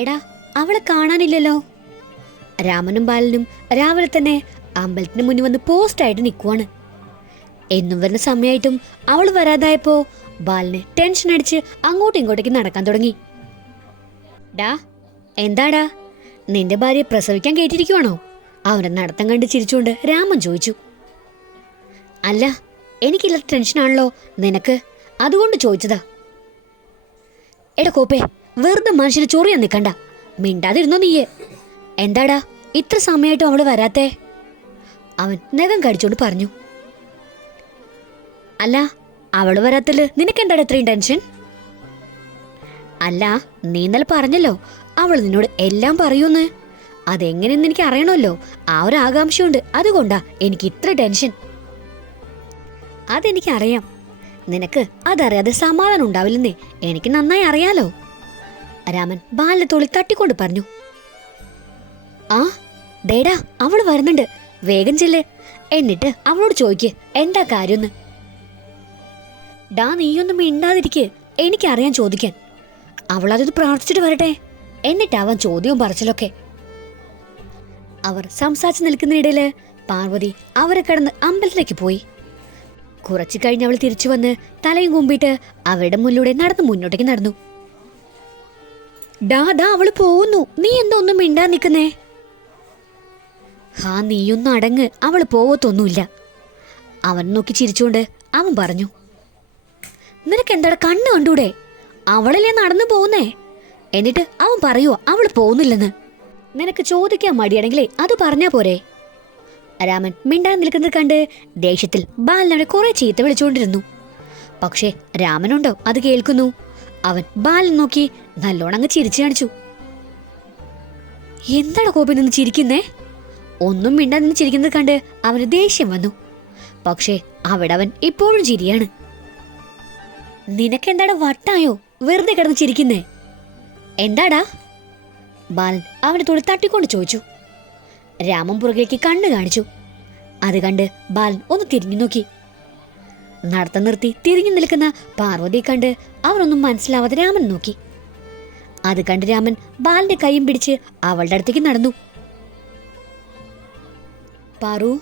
എടാ, അവളെ കാണാനില്ലല്ലോ. രാമനും ബാലനും രാവിലെ തന്നെ അമ്പലത്തിന് മുന്നിൽ വന്ന് പോസ്റ്റായിട്ട് നിൽക്കുവാണ്. എന്നും വരുന്ന സമയമായിട്ടും അവൾ വരാതായപ്പോ ബാലന് ടെൻഷൻ അടിച്ച് അങ്ങോട്ടും ഇങ്ങോട്ടേക്ക് നടക്കാൻ തുടങ്ങി. ഡാ, എന്താടാ, നിന്റെ ഭാര്യ പ്രസവിക്കാൻ കേട്ടിരിക്കുവാണോ? അവന്റെ നടത്തം കണ്ട് ചിരിച്ചുകൊണ്ട് രാമൻ ചോദിച്ചു. അല്ല, എനിക്കില്ലാത്ത ടെൻഷനാണല്ലോ നിനക്ക്, അതുകൊണ്ട് ചോദിച്ചതാ. എടാ കോപ്പേ, വെറുതെ മനുഷ്യന് ചൊറിയാൻ നിൽക്കണ്ട, മിണ്ടാതിരുന്നോ നീയെ. എന്താടാ ഇത്ര സമയമായിട്ടും അവള് വരാത്തേ? അവൻ നഖം കടിച്ചോണ്ട് പറഞ്ഞു. അല്ല, അവള് വരാത്തല് നിനക്കെന്താടാ ഇത്രയും ടെൻഷൻ? അല്ല, നീ ഇന്നലെ പറഞ്ഞല്ലോ അവൾ നിന്നോട് എല്ലാം പറയൂന്ന്. അതെങ്ങനെയെന്ന് എനിക്ക് അറിയണമല്ലോ. ആ ഒരു ആകാംക്ഷയുണ്ട്, അതുകൊണ്ടാ എനിക്ക് ഇത്ര ടെൻഷൻ. അതെനിക്കറിയാം. നിനക്ക് അതറിയാതെ സമാധാനം ഉണ്ടാവില്ലെന്നേ എനിക്ക് നന്നായി അറിയാലോ. രാമൻ ബാലിനെ തോളിൽ തട്ടിക്കൊണ്ട് പറഞ്ഞു. ആ ഡേടാ, അവള് വരുന്നുണ്ട്, വേഗം ചെല്ല്. എന്നിട്ട് അവളോട് ചോദിക്ക് എന്താ കാര്യമെന്ന്. ഡാ, നീയൊന്നും മിണ്ടാതിരിക്കെ, എനിക്കറിയാൻ ചോദിക്കാൻ. അവളത് പ്രാർത്ഥിച്ചിട്ട് വരട്ടെ, എന്നിട്ടാവാൻ ചോദ്യവും പറച്ചിലൊക്കെ. അവർ സംസാരിച്ചു നിൽക്കുന്നതിനിടയില് പാർവതി അവരെ കടന്ന് അമ്പലത്തിലേക്ക് പോയി. കുറച്ചു കഴിഞ്ഞ് അവൾ തിരിച്ചു വന്ന് തലയും കുമ്പിട്ട് അവരുടെ മുന്നിലൂടെ നടന്ന് മുന്നോട്ടേക്ക് നടന്നു. ഡാ ഡാ, അവള് പോകുന്നു, നീ എന്താ ഒന്നും മിണ്ടാ നിൽക്കുന്നേ? ഹാ, നീയൊന്നും അടങ്ങ്, അവള് പോവത്തൊന്നുമില്ല. അവൻ നോക്കി ചിരിച്ചുകൊണ്ട് അവൻ പറഞ്ഞു. നിനക്ക് എന്താടാ കണ്ണ് കണ്ടൂടെ? അവളല്ലേ നടന്നു പോകുന്നേ. എന്നിട്ട് അവൻ പറയുവോ അവള് പോകുന്നില്ലെന്ന്? നിനക്ക് ചോദിക്കാൻ മടിയാണെങ്കിലേ അത് പറഞ്ഞാ പോരെ. രാമൻ മിണ്ടാൻ നിൽക്കുന്നത് കണ്ട് ദേഷ്യത്തിൽ ബാലനവനെ കുറെ ചീത്ത വിളിച്ചുകൊണ്ടിരുന്നു. പക്ഷേ രാമനുണ്ടോ അത് കേൾക്കുന്നു. അവൻ ബാലൻ നോക്കി നല്ലോണം അങ്ങ് ചിരിച്ചു കാണിച്ചു. എന്താണ് കോപ്പി നിന്ന് ചിരിക്കുന്നേ? ഒന്നും മിണ്ടാൻ നിന്ന് ചിരിക്കുന്നത് കണ്ട് അവന് ദേഷ്യം വന്നു. പക്ഷേ അവിടെ അവൻ ഇപ്പോഴും ചിരിയാണ്. നിനക്കെന്താടാ വട്ടായോ വെറുതെ കിടന്ന് ചിരിക്കുന്നേ? എന്താടാ? ബാലൻ അവന്റെ തോളിൽ തട്ടിക്കൊണ്ട് ചോദിച്ചു. രാമൻ പുറകേക്ക് കണ്ണ് കാണിച്ചു. അത് കണ്ട് ബാലൻ ഒന്ന് തിരിഞ്ഞു നോക്കി. നടത്തം നിർത്തി തിരിഞ്ഞു നിൽക്കുന്ന പാർവതിയെ കണ്ട് അവനൊന്നും മനസ്സിലാവാതെ രാമൻ നോക്കി. അത് കണ്ട് രാമൻ ബാലന്റെ കൈയും പിടിച്ച് അവളുടെ അടുത്തേക്ക് നടന്നു. പാറു.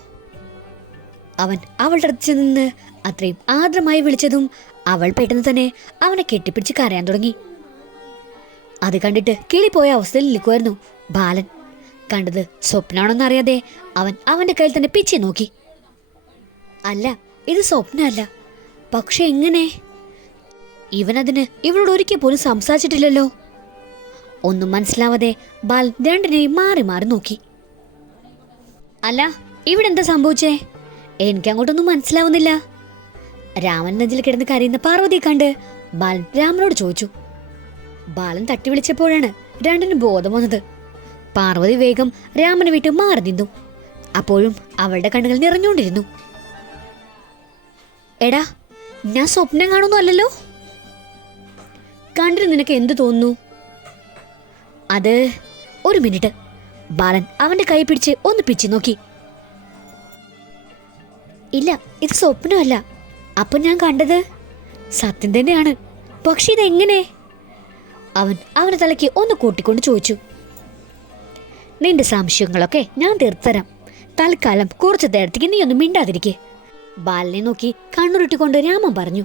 അവൻ അവളുടെ അടുത്ത് നിന്ന് അത്രയും ആദ്രമായി വിളിച്ചതും അവൾ പെട്ടെന്ന് തന്നെ അവനെ കെട്ടിപ്പിടിച്ച് കരയാൻ തുടങ്ങി. അത് കണ്ടിട്ട് കിളിപ്പോയ അവസ്ഥയിൽ നിൽക്കുമായിരുന്നു ബാലൻ. കണ്ടത് സ്വപ്നാണോന്നറിയാതെ അവൻ അവന്റെ കയ്യിൽ തന്നെ പിച്ചി നോക്കി. അല്ല, ഇത് സ്വപ്നമല്ല. പക്ഷെ എങ്ങനെ? ഇവനതിന് ഇവളോട് ഒരിക്കൽ പോലും സംസാരിച്ചിട്ടില്ലല്ലോ. ഒന്നും മനസ്സിലാവാതെ ബാലൻ രണ്ടിനെയും മാറി മാറി നോക്കി. അല്ല, ഇവിടെ എന്താ സംഭവിച്ചേ? എനിക്കങ്ങോട്ടൊന്നും മനസ്സിലാവുന്നില്ല. രാമൻ നെഞ്ചിൽ കിടന്ന് കരയുന്ന പാർവതിയെ കണ്ട് ബാലൻ രാമനോട് ചോദിച്ചു. ബാലൻ തട്ടി വിളിച്ചപ്പോഴാണ് രണ്ടിനും ബോധം വന്നത്. പാർവതി വേഗം രാമനെ വിട്ട് മാറി നിന്നു. അപ്പോഴും അവളുടെ കണ്ണുകൾ നിറഞ്ഞുകൊണ്ടിരുന്നു. എടാ, ഞാൻ സ്വപ്നം കാണുന്നു അല്ലല്ലോ? കണ്ടിട്ട് നിനക്ക് എന്ത് തോന്നുന്നു? അത് ഒരു മിനിറ്റ്. ബാലൻ അവന്റെ കൈ പിടിച്ച് ഒന്ന് പിച്ചി നോക്കി. ഇല്ല, ഇത് സ്വപ്നമല്ല. അപ്പൊ ഞാൻ കണ്ടത് സത്യം തന്നെയാണ്. പക്ഷെ ഇതെങ്ങനെ? അവൻ അവന്റെ തലയ്ക്ക് ഒന്ന് കൂട്ടിക്കൊണ്ട് ചോദിച്ചു. നിന്റെ സംശയങ്ങളൊക്കെ ഞാൻ തീർത്തരാം. തൽക്കാലം കുറച്ചു നേരത്തേക്ക് നീ ഒന്നും മിണ്ടാതിരിക്കെ. ബാലനെ നോക്കി കണ്ണുരുട്ടിക്കൊണ്ട് രാമൻ പറഞ്ഞു.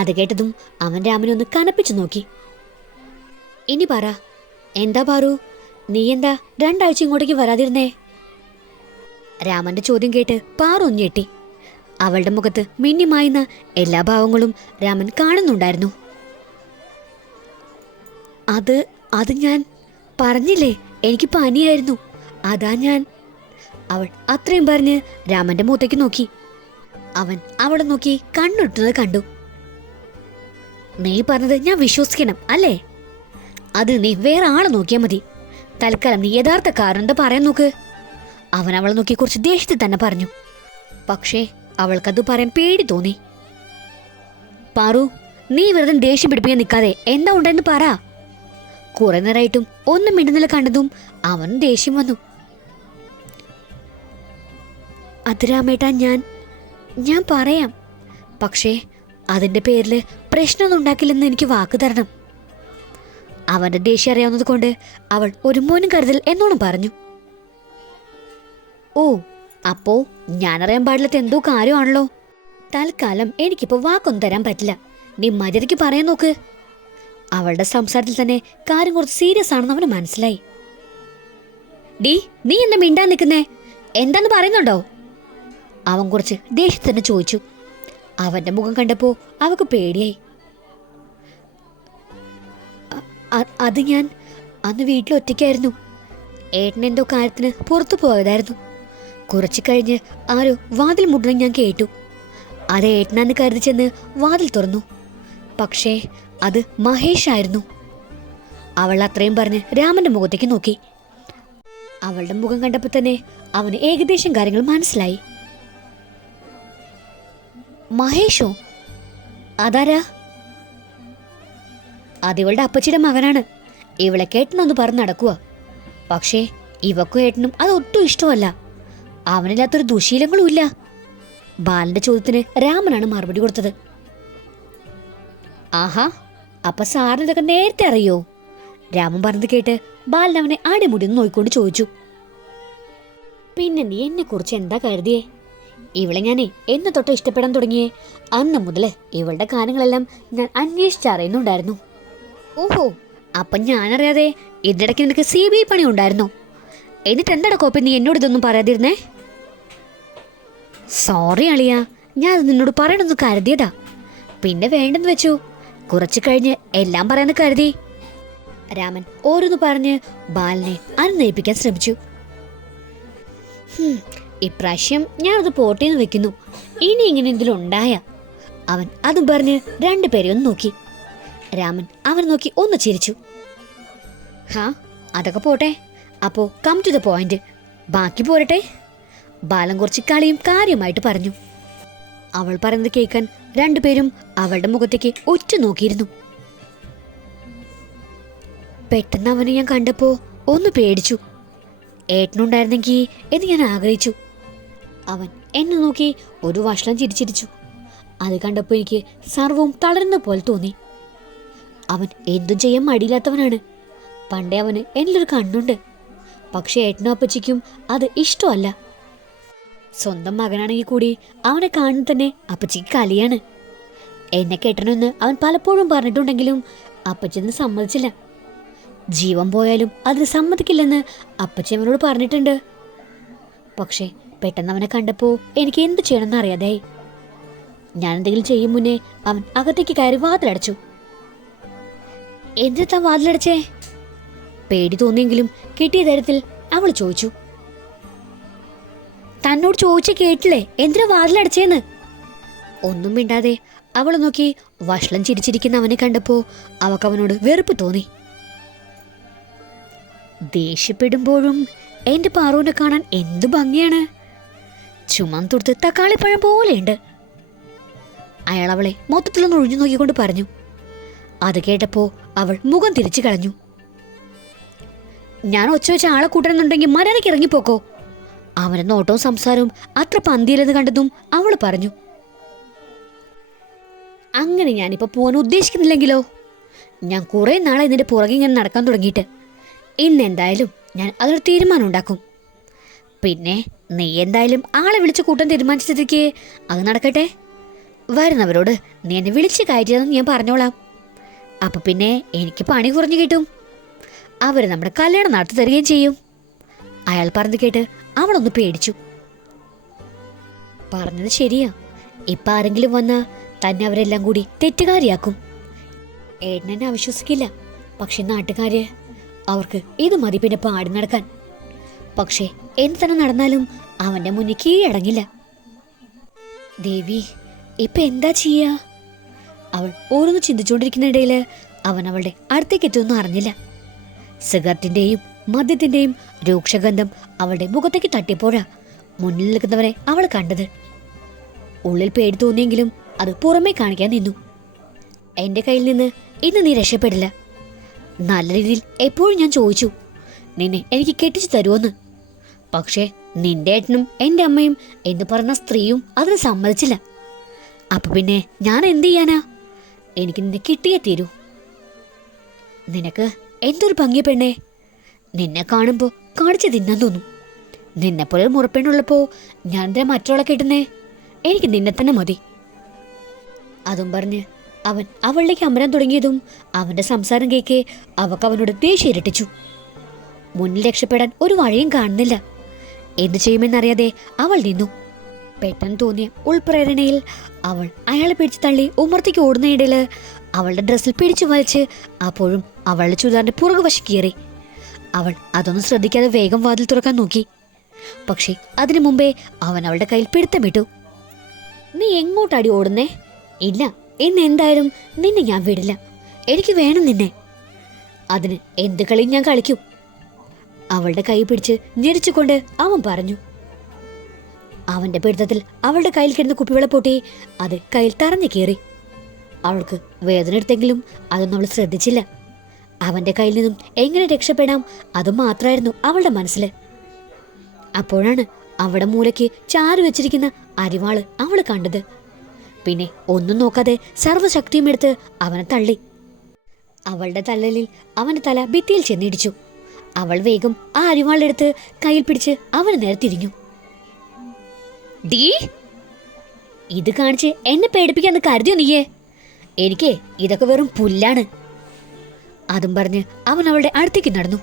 അത് കേട്ടതും അവൻ രാമനെ ഒന്ന് കനപ്പിച്ചു നോക്കി. ഇനി പറ, എന്താ പാറു, നീ എന്താ 2 ആഴ്ച ഇങ്ങോട്ടേക്ക് വരാതിരുന്നേ? രാമന്റെ ചോദ്യം കേട്ട് പാറു ഒന്ന് ഞെട്ടി. അവളുടെ മുഖത്ത് മിന്നിമായുന്ന എല്ലാ ഭാവങ്ങളും രാമൻ കാണുന്നുണ്ടായിരുന്നു. അത് ഞാൻ പറഞ്ഞില്ലേ, എനിക്ക് പനിയായിരുന്നു, അതാ ഞാൻ. അവൾ അത്രയും പറഞ്ഞ് രാമന്റെ മുഖത്തേക്ക് നോക്കി. അവൻ അവളെ നോക്കി കണ്ണൊട്ടുന്നത് കണ്ടു. നീ പറഞ്ഞത് ഞാൻ വിശ്വസിക്കണം അല്ലേ? അത് നീ വേറെ ആളെ നോക്കിയാൽ മതി. തൽക്കാലം നീ യഥാർത്ഥ കാരണം എന്താ പറയാൻ നോക്ക്. അവൻ അവളെ നോക്കി കുറച്ച് ദേഷ്യത്തിൽ തന്നെ പറഞ്ഞു. പക്ഷേ അവൾക്കത് പറയാൻ പേടി തോന്നി. പാറു, നീ വെറുതെ ദേഷ്യം പിടിപ്പിക്കാൻ നിൽക്കാതെ എന്താ ഉണ്ടെന്ന് പറ. കുറെ നേരമായിട്ടും ഒന്നും മിണ്ടുന്നില്ല കണ്ടതും അവൻ ദേഷ്യം വന്നു. അത് രാമേട്ടാ, ഞാൻ പറയാം. പക്ഷേ അതിൻ്റെ പേരിൽ പ്രശ്നമൊന്നും ഉണ്ടാക്കില്ലെന്ന് എനിക്ക് വാക്ക് തരണം. അവന്റെ ദേഷ്യം അറിയാവുന്നത് കൊണ്ട് അവൾ ഒരു മോനും കരുതൽ എന്നോണം പറഞ്ഞു. ഓ, അപ്പോ ഞാനറിയാൻ പാടില്ലാത്ത എന്തോ കാര്യമാണല്ലോ. തൽക്കാലം എനിക്കിപ്പോ വാക്കൊന്നും തരാൻ പറ്റില്ല. നീ മര്യാദയ്ക്ക് പറയാൻ നോക്ക്. അവളുടെ സംസാരത്തിൽ തന്നെ കാര്യം കുറച്ച് സീരിയസ് ആണെന്ന് അവന് മനസ്സിലായി. ഡീ, നീ എന്നെ മിണ്ടാൻ നിൽക്കുന്നേ? എന്താന്ന് പറയുന്നുണ്ടോ? അവൻ കുറച്ച് ദേഷ്യത്തിൽ തന്നെ ചോദിച്ചു. അവന്റെ മുഖം കണ്ടപ്പോ അവക്ക് പേടിയായി. അത് ഞാൻ അന്ന് വീട്ടിൽ ഒറ്റയ്ക്കായിരുന്നു. ഏട്ടനെന്തോ കാര്യത്തിന് പുറത്തു പോയതായിരുന്നു. കുറച്ചു കഴിഞ്ഞ് ആരോ വാതിൽ മുട്ടുന്ന ഞാൻ കേട്ടു. അത് ഏട്ടനാന്ന് കരുതി ചെന്ന് വാതിൽ തുറന്നു. പക്ഷേ അത് മഹേഷ് ആയിരുന്നു. അവൾ അത്രയും പറഞ്ഞ് രാമന്റെ മുഖത്തേക്ക് നോക്കി. അവളുടെ മുഖം കണ്ടപ്പോൾ തന്നെ അവന് ഏകദേശം കാര്യങ്ങൾ മനസ്സിലായി. മഹേഷോ? അതാരാ? അതിവളുടെ അപ്പച്ചിയുടെ മകനാണ്. ഇവളെ കേട്ടനൊന്ന് പറഞ്ഞ് നടക്കുക. പക്ഷേ ഇവക്കും ഏട്ടനും അതൊട്ടും ഇഷ്ടമല്ല. അവനില്ലാത്തൊരു ദുശീലങ്ങളും ഇല്ല. ബാലന്റെ ചോദ്യത്തിന് രാമനാണ് മറുപടി കൊടുത്തത്. ആഹാ, അപ്പൊ സാറിന് ഇതൊക്കെ നേരത്തെ അറിയോ? രാമൻ പറഞ്ഞത് കേട്ട് ബാലൻ അവനെ ആടിമുടി നോക്കിക്കൊണ്ട് ചോദിച്ചു. പിന്നെ നീ എന്നെ കുറിച്ച് എന്താ കരുതിയേ? ഇവളെ ഞാനേ എന്ന് തൊട്ട് ഇഷ്ടപ്പെടാൻ തുടങ്ങിയേ അന്ന് മുതല് ഇവളുടെ കാര്യങ്ങളെല്ലാം ഞാൻ അന്വേഷിച്ചറിയുന്നുണ്ടായിരുന്നു. ഓഹോ, അപ്പൊ ഞാനറിയാതെ ഇതിനിടയ്ക്ക് നിനക്ക് CBI പണി ഉണ്ടായിരുന്നോ? എന്നിട്ട് എന്താ കോപ്പി നീ എന്നോട് ഇതൊന്നും പറയാതിരുന്നേ? സോറി അളിയ, ഞാൻ അത് നിന്നോട് പറയണമെന്ന് കരുതിയതാ. പിന്നെ വേണ്ടെന്ന് വെച്ചു. കുറച്ചു കഴിഞ്ഞ് എല്ലാം പറയാന്ന് കരുതി. രാമൻ ഓരോന്ന് പറഞ്ഞ് ബാലനെ അനുനയിപ്പിക്കാൻ ശ്രമിച്ചു. ഇപ്രാവശ്യം ഞാനത് പോട്ടേന്ന് വെക്കുന്നു. ഇനി ഇങ്ങനെ എന്തെങ്കിലും ഉണ്ടായ അവൻ അതും പറഞ്ഞ് രണ്ടുപേരെയും ഒന്ന് നോക്കി. രാമൻ അവൻ നോക്കി ഒന്ന് ചിരിച്ചു. ഹാ, അതൊക്കെ പോട്ടെ. അപ്പോ കം ടു ദ പോയിന്റ്. ബാക്കി പോരട്ടെ. ബാലൻ കുറച്ച് കളിയും കാര്യമായിട്ട് പറഞ്ഞു. അവൾ പറയുന്നത് കേൾക്കാൻ രണ്ടുപേരും അവളുടെ മുഖത്തേക്ക് ഒറ്റ നോക്കിയിരുന്നു. പെട്ടെന്ന് അവനെ ഞാൻ കണ്ടപ്പോ ഒന്ന് പേടിച്ചു. ഏട്ടനുണ്ടായിരുന്നെങ്കിൽ എന്ന് ഞാൻ ആഗ്രഹിച്ചു. അവൻ എന്നെ നോക്കി ഒരു വഷളം ചിരിച്ചിരിച്ചു. അത് കണ്ടപ്പോൾ എനിക്ക് സർവവും തളരുന്ന പോലെ തോന്നി. അവൻ എന്തും ചെയ്യാൻ മടിയില്ലാത്തവനാണ്. പണ്ടേ അവന് എന്നിലൊരു കണ്ണുണ്ട്. പക്ഷെ ഏട്ടനും അപ്പച്ചിക്കും അത് ഇഷ്ടമല്ല. സ്വന്തം മകനാണെങ്കിൽ കൂടി അവനെ കാണുന്ന തന്നെ അപ്പച്ചിക്ക് കലിയാണ്. എന്നെ കെട്ടണമെന്ന് അവൻ പലപ്പോഴും പറഞ്ഞിട്ടുണ്ടെങ്കിലും അപ്പച്ചി സമ്മതിച്ചില്ല. ജീവൻ പോയാലും അതിന് സമ്മതിക്കില്ലെന്ന് അപ്പച്ചി അവനോട് പറഞ്ഞിട്ടുണ്ട്. പക്ഷേ പെട്ടെന്ന് അവനെ കണ്ടപ്പോൾ എനിക്ക് എന്ത് ചെയ്യണമെന്ന് അറിയാതായി. ഞാൻ എന്തെങ്കിലും ചെയ്യും മുന്നേ അവൻ അകത്തേക്ക് കയറി വാതിലടച്ചു. എന്തിനാ വാതിലടച്ചേ? പേടി തോന്നിയെങ്കിലും കിട്ടിയ തരത്തിൽ അവൾ ചോദിച്ചു. തന്നോട് ചോദിച്ച കേട്ടില്ലേ എന്തിനാ വാതിലടച്ചേന്ന്? ഒന്നും മിണ്ടാതെ അവളെ നോക്കി വഷളം ചിരിച്ചിരിക്കുന്ന അവനെ കണ്ടപ്പോ അവക്കവനോട് വെറുപ്പ് തോന്നി. ദേഷ്യപ്പെടുമ്പോഴും എന്റെ പാറുവിനെ കാണാൻ എന്തു ഭംഗിയാണ്. ചുമന്തുടുത്ത് തക്കാളിപ്പഴം പോലെയുണ്ട്. അയാൾ അവളെ മൊത്തത്തിലൊന്ന് ഒഴിഞ്ഞു നോക്കിക്കൊണ്ട് പറഞ്ഞു. അത് കേട്ടപ്പോ അവൾ മുഖം തിരിച്ചു കളഞ്ഞു. ഞാൻ ഒച്ച വെച്ച ആളെ കൂട്ടണമെന്നുണ്ടെങ്കിൽ മര്യാദയ്ക്ക് ഇറങ്ങിപ്പോക്കോ. അവന്റെ നോട്ടവും സംസാരവും അത്ര പന്തിയില്ലെന്ന് കണ്ടതും അവൾ പറഞ്ഞു. അങ്ങനെ ഞാനിപ്പോ പോകാൻ ഉദ്ദേശിക്കുന്നില്ലെങ്കിലോ? ഞാൻ കുറെ നാളെ ഇതിന്റെ പുറകെ ഇങ്ങനെ നടക്കാൻ തുടങ്ങിയിട്ട്. ഇന്നെന്തായാലും ഞാൻ അതൊരു തീരുമാനം ഉണ്ടാക്കും. പിന്നെ നീ എന്തായാലും ആളെ വിളിച്ച് കൂട്ടാൻ തീരുമാനിച്ചതിക്ക് അത് നടക്കട്ടെ. വരുന്നവരോട് നീ എന്നെ വിളിച്ച് കയറ്റിയതെന്ന് ഞാൻ പറഞ്ഞോളാം. അപ്പൊ പിന്നെ എനിക്ക് പണി കുറഞ്ഞു കിട്ടും. അവർ നമ്മുടെ കല്യാണം നടത്തി തരികയും ചെയ്യും. അയാൾ പറഞ്ഞു കേട്ട് അവളൊന്ന് പേടിച്ചു. പറഞ്ഞത് ശരിയാ. ഇപ്പൊ ആരെങ്കിലും വന്നാ തന്നെ അവരെല്ലാം കൂടി തെറ്റുകാരിയാക്കും. ഏട്ടനെന്നെ അവിശ്വസിക്കില്ല. പക്ഷെ നാട്ടുകാര് അവർക്ക് ഇത് മതി പിന്നെ പാടി നടക്കാൻ. പക്ഷെ എന്ത് തന്നെ നടന്നാലും അവന്റെ മുന്നിൽ കീഴടങ്ങില്ല. ദേവി, ഇപ്പൊ എന്താ ചെയ്യാ? അവൾ ഓരോന്ന് ചിന്തിച്ചുകൊണ്ടിരിക്കുന്നിടയിൽ അവൻ അവളുടെ അടുത്തേക്ക് എത്തുമെന്ന് അറിഞ്ഞില്ല. സിഗരറ്റിന്റെയും മദ്യത്തിന്റെയും രൂക്ഷഗന്ധം അവളുടെ മുഖത്തേക്ക് തട്ടിയപ്പോഴാ മുന്നിൽ നിൽക്കുന്നവരെ അവൾ കണ്ടത്. ഉള്ളിൽ പേടി തോന്നിയെങ്കിലും അത് പുറമേ കാണിക്കാൻ നിന്നു. എന്റെ കയ്യിൽ നിന്ന് ഇന്ന് നീ രക്ഷപ്പെടില്ല. നല്ല രീതിയിൽ എപ്പോഴും ഞാൻ ചോദിച്ചു നിന്നെ എനിക്ക് കെട്ടിച്ചു തരുമോന്ന്. പക്ഷേ നിന്റെ ഏട്ടനും എൻ്റെ അമ്മയും എന്ന് പറഞ്ഞ സ്ത്രീയും അതിന് സമ്മതിച്ചില്ല. അപ്പൊ പിന്നെ ഞാൻ എന്ത് ചെയ്യാനാ? എനിക്ക് നിന്നെ കിട്ടിയേ തീരൂ. നിനക്ക് എന്തൊരു ഭംഗി പെണ്ണേ, നിന്നെ കാണുമ്പോൾ കാണിച്ച് തിന്നാൻ തോന്നും. നിന്നെപ്പോലെ ഒരു മുറപ്പെണ്ണുള്ളപ്പോ ഞാൻ എന്താ മറ്റൊരാളെ കിട്ടുന്നേ? എനിക്ക് നിന്നെ തന്നെ മതി. അതും പറഞ്ഞ് അവൻ അവളിലേക്ക് അമരാൻ തുടങ്ങിയതും അവന്റെ സംസാരം കേൾക്കെ അവൾക്ക് അവനോട് ദേഷ്യം ഇരട്ടിച്ചു. മുന്നിൽ രക്ഷപ്പെടാൻ ഒരു വഴിയും കാണുന്നില്ല. എന്തു ചെയ്യുമെന്നറിയാതെ അവൾ നിന്നു. പെട്ടെന്ന് തോന്നിയ ഉൾപ്രേരണയിൽ അവൾ അയാളെ പിടിച്ചു തള്ളി ഉമ്മർത്തേക്ക് ഓടുന്നതിനിടയിൽ അവളുടെ ഡ്രസ്സിൽ പിടിച്ചു വലിച്ച് അപ്പോഴും അവളുടെ ചുരിദാറിന്റെ പുറകുവശം കീറി. അവൾ അതൊന്നും ശ്രദ്ധിക്കാതെ വേഗം വാതിൽ തുറക്കാൻ നോക്കി. പക്ഷേ അതിനു മുമ്പേ അവൻ അവളുടെ കയ്യിൽ പിടുത്തമിട്ടു. നീ എങ്ങോട്ടാടി ഓടുന്നേ? ഇല്ല, ഇന്ന് എന്തായാലും നിന്നെ ഞാൻ വിടില്ല. എനിക്ക് വേണം നിന്നെ. അതിന് എന്ത് കളിയും ഞാൻ കളിക്കും. അവളുടെ കൈ പിടിച്ച് ഞെരിച്ചുകൊണ്ട് അവൻ പറഞ്ഞു. അവന്റെ പിടുത്തത്തിൽ അവളുടെ കയ്യിൽ കിടന്ന കുപ്പിവെള്ളം പൊട്ടി അത് കയ്യിൽ തറഞ്ഞു കയറി. അവൾക്ക് വേദന എടുത്തെങ്കിലും അതൊന്നും അവൾ ശ്രദ്ധിച്ചില്ല. അവന്റെ കയ്യിൽ നിന്നും എങ്ങനെ രക്ഷപ്പെടാം അത് മാത്രമായിരുന്നു അവളുടെ മനസ്സിൽ. അപ്പോഴാണ് അവിടെ മൂലയ്ക്ക് ചാരു വെച്ചിരിക്കുന്ന അരിവാള് അവൾ കണ്ടത്. പിന്നെ ഒന്നും നോക്കാതെ സർവ്വശക്തിയും എടുത്ത് അവനെ തള്ളി. അവളുടെ തള്ളലിൽ അവന്റെ തല ഭിത്തിയിൽ ചെന്നിടിച്ചു. അവൾ വേഗം ആ അരിവാളെടുത്ത് കയ്യിൽ പിടിച്ച് അവന് നേരെ തിരിഞ്ഞു. ഡീ, ഇത് കാണിച്ച് എന്നെ പേടിപ്പിക്കാന്ന് കരുതിയോ നീയേ? എനിക്ക് ഇതൊക്കെ വെറും പുല്ലാണ്. അതും പറഞ്ഞ് അവൻ അവളുടെ അടുത്തേക്ക് നടന്നു.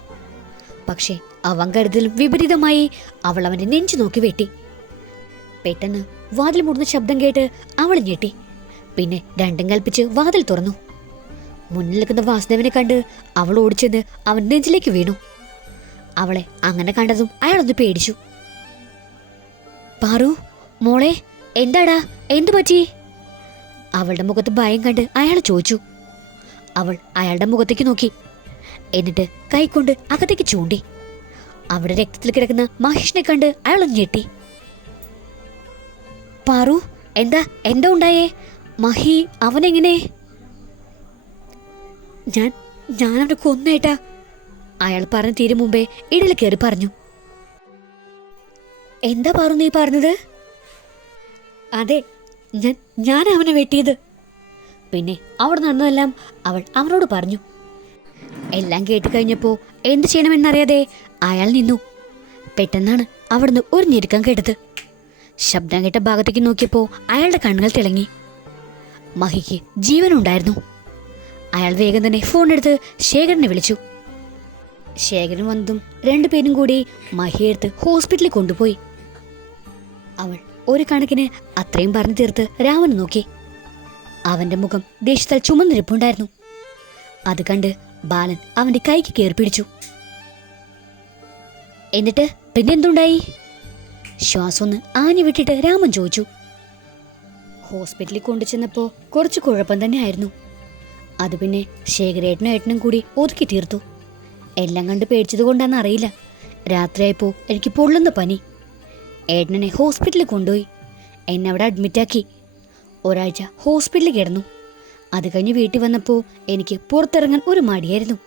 പക്ഷേ അവൻ കരുതലും വിപരീതമായി അവൾ അവന്റെ നെഞ്ചു നോക്കി വെട്ടി. പെട്ടെന്ന് വാതിൽ മുടുന്ന ശബ്ദം കേട്ട് അവൾ ഞെട്ടി. പിന്നെ രണ്ടും കൽപ്പിച്ച് വാതിൽ തുറന്നു. മുന്നിൽ നിൽക്കുന്ന വാസുദേവനെ കണ്ട് അവൾ ഓടിച്ചെന്ന് അവൻ നെഞ്ചിലേക്ക് വീണു. അവളെ അങ്ങനെ കണ്ടതും അയാളൊന്ന് പേടിച്ചു. പാറു മോളെ, എന്താടാ, എന്തു പറ്റി? അവളുടെ മുഖത്ത് ഭയം കണ്ട് അയാൾ ചോദിച്ചു. അവൾ അയാളുടെ മുഖത്തേക്ക് നോക്കി. എന്നിട്ട് കൈകൊണ്ട് അകത്തേക്ക് ചൂണ്ടി. അവിടെ രക്തത്തിൽ കിടക്കുന്ന മഹേഷിനെ കണ്ട് അയാളൊന്ന് ഞെട്ടി. പാറു, എന്താ ഉണ്ടായേ? മഹി അവനെങ്ങനെ? ഞാൻ അവനെ കൊന്നേട്ടാ, അയാൾ പറഞ്ഞു തീരും മുമ്പേ ഇടയിൽ കയറി പറഞ്ഞു. എന്താ പാറു നീ പറഞ്ഞത്? അതെ, ഞാൻ അവനെ വെട്ടിയത്. പിന്നെ അവിടെ നടന്നതെല്ലാം അവൾ അവനോട് പറഞ്ഞു. എല്ലാം കേട്ട് കഴിഞ്ഞപ്പോൾ എന്ത് ചെയ്യണമെന്നറിയാതെ അയാൾ നിന്നു. പെട്ടെന്നാണ് അവിടുന്ന് ഒരു ഞെരുക്കം കേട്ടത്. ശബ്ദം കേട്ട ഭാഗത്തേക്ക് നോക്കിയപ്പോൾ അയാളുടെ കണ്ണുകൾ തിളങ്ങി. മഹിക്ക് ജീവനുണ്ടായിരുന്നു. അയാൾ വേഗം തന്നെ ഫോണെടുത്ത് ശേഖരനെ വിളിച്ചു. ശേഖരൻ വന്നതും രണ്ടുപേരും കൂടി മഹിയെടുത്ത് ഹോസ്പിറ്റലിൽ കൊണ്ടുപോയി. അവൾ ഒരു കണക്കിന് അത്രയും പറഞ്ഞു തീർത്ത് രാമനെ നോക്കി. അവന്റെ മുഖം ദേഷ്യത്താൽ ചുമന്നിരിപ്പുണ്ടായിരുന്നു. അത് കണ്ട് ബാലൻ അവന്റെ കൈക്ക് കയറി പിടിച്ചു. എന്നിട്ട് പിന്നെ എന്തുണ്ടായി? ശ്വാസം ഒന്ന് ആഞ്ഞു വിട്ടിട്ട് രാമൻ ചോദിച്ചു. ഹോസ്പിറ്റലിൽ കൊണ്ടുചെന്നപ്പോ കുറച്ച് കുഴപ്പം തന്നെ ആയിരുന്നു. അത് പിന്നെ ശേഖരേട്ടനും ഏട്ടനും കൂടി ഒതുക്കി തീർത്തു. എല്ലാം കണ്ട് പേടിച്ചത് കൊണ്ടാണെന്ന് അറിയില്ല, രാത്രിയായപ്പോൾ എനിക്ക് പൊള്ളുന്ന പനി. ഏട്ടനെ ഹോസ്പിറ്റലിൽ കൊണ്ടുപോയി. എന്നെ അവിടെ അഡ്മിറ്റാക്കി. ഒരാഴ്ച ഹോസ്പിറ്റലിൽ കിടന്നു. അത് കഴിഞ്ഞ് വീട്ടിൽ വന്നപ്പോൾ എനിക്ക് പുറത്തിറങ്ങാൻ ഒരു മടിയായിരുന്നു.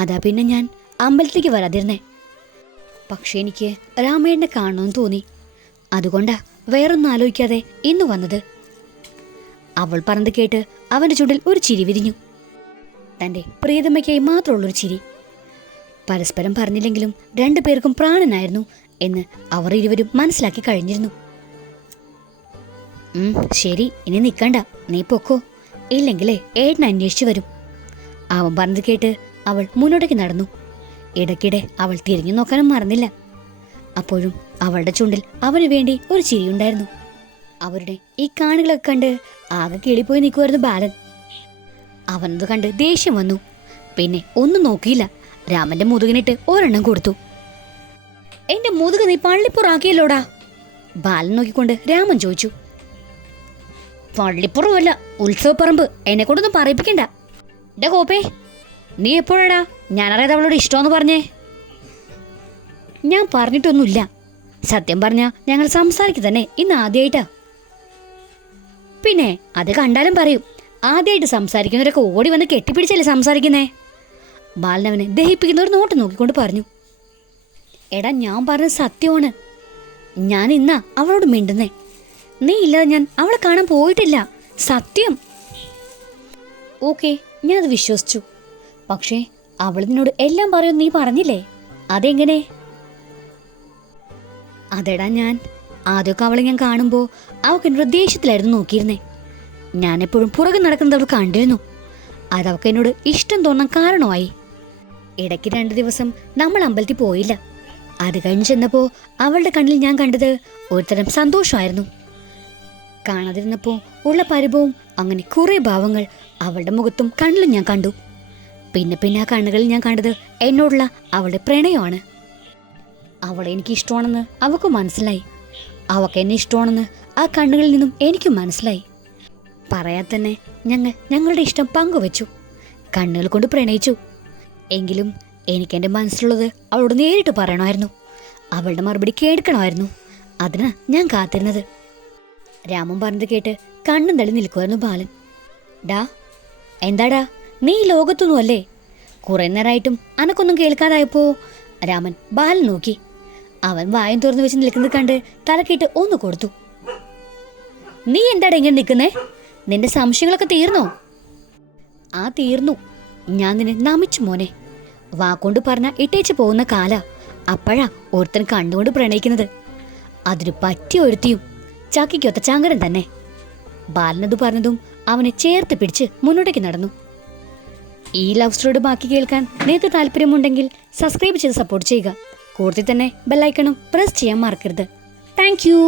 അതാ പിന്നെ ഞാൻ അമ്പലത്തിലേക്ക് വരാതിരുന്നേ. പക്ഷെ എനിക്ക് രാമേട്ടനെ കാണണമെന്ന് തോന്നി. അതുകൊണ്ടാ വേറൊന്നും ആലോചിക്കാതെ ഇന്ന് വന്നത്. അവൾ പറഞ്ഞത് കേട്ട് അവന്റെ ചുണ്ടിൽ ഒരു ചിരി വിരിഞ്ഞു. തൻ്റെ പ്രിയതമ്മയ്ക്കായി മാത്രമുള്ളൊരു ചിരി. പരസ്പരം പറഞ്ഞില്ലെങ്കിലും രണ്ടുപേർക്കും പ്രാണനായിരുന്നു എന്ന് അവർ ഇരുവരും മനസ്സിലാക്കി കഴിഞ്ഞിരുന്നു. ശരി, ഇനി നിൽക്കണ്ട, നീ പൊക്കോ, ഇല്ലെങ്കിലേ ഏട്ടൻ അന്വേഷിച്ചു വരും. അവൻ പറഞ്ഞത് കേട്ട് അവൾ മുന്നോട്ടേക്ക് നടന്നു. ഇടയ്ക്കിടെ അവൾ തിരിഞ്ഞു നോക്കാനും മറന്നില്ല. അപ്പോഴും അവളുടെ ചുണ്ടിൽ അവന് വേണ്ടി ഒരു ചിരിയുണ്ടായിരുന്നു. അവരുടെ ഈ കാണികളൊക്കെ കണ്ട് ആകെ കിളിപ്പോയി നിൽക്കുമായിരുന്നു ബാലൻ. അവനത് കണ്ട് ദേഷ്യം വന്നു. പിന്നെ ഒന്നും നോക്കിയില്ല, രാമന്റെ മുതുകിനിട്ട് ഒരെണ്ണം കൊടുത്തു. എന്റെ മുതുക് നീ പള്ളിപ്പുറാക്കിയല്ലോടാ? ബാലൻ നോക്കിക്കൊണ്ട് രാമൻ ചോദിച്ചു. പള്ളിപ്പുറമല്ല, ഉത്സവപ്പറമ്പ്, എന്നെ കൊണ്ടൊന്നും പറയിപ്പിക്കണ്ട. ഡാ കോപ്പേ, നീ എപ്പോഴാടാ ഞാനറിയാതെ അവളോട് ഇഷ്ടമെന്ന് പറഞ്ഞേ? ഞാൻ പറഞ്ഞിട്ടൊന്നുമില്ല. സത്യം പറഞ്ഞ ഞങ്ങൾ സംസാരിക്കുക തന്നെ ഇന്ന് ആദ്യമായിട്ടാ. പിന്നെ അത് കണ്ടാലും പറയും, ആദ്യമായിട്ട് സംസാരിക്കുന്നവരൊക്കെ ഓടി വന്ന് കെട്ടിപ്പിടിച്ചല്ലേ സംസാരിക്കുന്നേ? ബാലനവനെ ദഹിപ്പിക്കുന്ന ഒരു നോട്ട് നോക്കിക്കൊണ്ട് പറഞ്ഞു. എടാ, ഞാൻ പറഞ്ഞത് സത്യമാണ്. ഞാൻ ഇന്നാ അവളോട് മിണ്ടുന്നേ. നീ ഇല്ലാതെ ഞാൻ അവളെ കാണാൻ പോയിട്ടില്ല, സത്യം. ഓക്കെ, ഞാനത് വിശ്വസിച്ചു. പക്ഷേ അവൾ നിന്നോട് എല്ലാം പറയുമെന്ന് നീ പറഞ്ഞില്ലേ, അതെങ്ങനെ? അതെടാ, ഞാൻ ആദ്യമൊക്കെ അവളെ ഞാൻ കാണുമ്പോൾ അവൾക്ക് എന്നോട് ദേഷ്യത്തിലായിരുന്നു നോക്കിയിരുന്നേ. ഞാനെപ്പോഴും പുറകെ നടക്കുന്നത് അവൾ കണ്ടിരുന്നു. അതവൾക്ക് എന്നോട് ഇഷ്ടം തോന്നാൻ കാരണമായി. ഇടയ്ക്ക് 2 ദിവസം നമ്മൾ അമ്പലത്തിൽ പോയില്ല. അത് കഴിഞ്ഞ് ചെന്നപ്പോൾ അവളുടെ കണ്ണിൽ ഞാൻ കണ്ടത് ഒരുതരം സന്തോഷമായിരുന്നു. കാണാതിരുന്നപ്പോൾ ഉള്ള പരിഭവവും അങ്ങനെ കുറേ ഭാവങ്ങൾ അവളുടെ മുഖത്തും കണ്ണിലും ഞാൻ കണ്ടു. പിന്നെ ആ കണ്ണുകളിൽ ഞാൻ കണ്ടത് എന്നോടുള്ള അവളുടെ പ്രണയമാണ്. അവളെ എനിക്ക് ഇഷ്ടമാണെന്ന് അവൾക്ക് മനസ്സിലായി. അവൾക്ക് എന്നെ ഇഷ്ടമാണെന്ന് ആ കണ്ണുകളിൽ നിന്നും എനിക്കും മനസ്സിലായി. പറയാൻ തന്നെ ഞങ്ങളുടെ ഇഷ്ടം പങ്കുവച്ചു, കണ്ണുകൾ കൊണ്ട് പ്രണയിച്ചു. എങ്കിലും എനിക്കെൻ്റെ മനസ്സിലുള്ളത് അവളോട് നേരിട്ട് പറയണമായിരുന്നു. അവളുടെ മറുപടി കേൾക്കണമായിരുന്നു. അതിനാ ഞാൻ കാത്തിരുന്നത്. രാമൻ പറഞ്ഞത് കേട്ട് കണ്ണും തള്ളി നിൽക്കുമായിരുന്നു ബാലൻ. ഡാ, എന്താടാ, നീ ലോകത്തൊന്നും അല്ലേ? കുറെ നേരമായിട്ടും അനക്കൊന്നും കേൾക്കാതായപ്പോ രാമൻ ബാലൻ നോക്കി. അവൻ വായും തുറന്നു വെച്ച് നിൽക്കുന്നത് കണ്ട് തലക്കിട്ട് ഒന്ന് കൊടുത്തു. നീ എന്താടാ ഇങ്ങനെ നിൽക്കുന്നേ? നിന്റെ സംശയങ്ങളൊക്കെ തീർന്നോ? ആ, തീർന്നു. ഞാൻ നിന്നെ നമിച്ചു മോനെ. വാക്കൊണ്ട് പറഞ്ഞ ഇട്ടേച്ച് പോകുന്ന കാല അപ്പോഴാ ഒരുത്തൻ കണ്ടുകൊണ്ട് പ്രണയിക്കുന്നത്. അതിന് പറ്റിയ ഒരുത്തിയും ചാക്കിക്കൊത്ത ചാങ്കരൻ തന്നെ. ബാലനത് പറഞ്ഞതും അവനെ ചേർത്ത് പിടിച്ച് മുന്നോട്ടേക്ക് നടന്നു. ഈ ലവ് സ്റ്റോറിയുടെ ബാക്കി കേൾക്കാൻ നിങ്ങൾക്ക് താല്പര്യമുണ്ടെങ്കിൽ സബ്സ്ക്രൈബ് ചെയ്ത് സപ്പോർട്ട് ചെയ്യുക. കൂടുതൽ തന്നെ ബെല്ലൈക്കണും പ്രസ് ചെയ്യാൻ മറക്കരുത്. Thank you.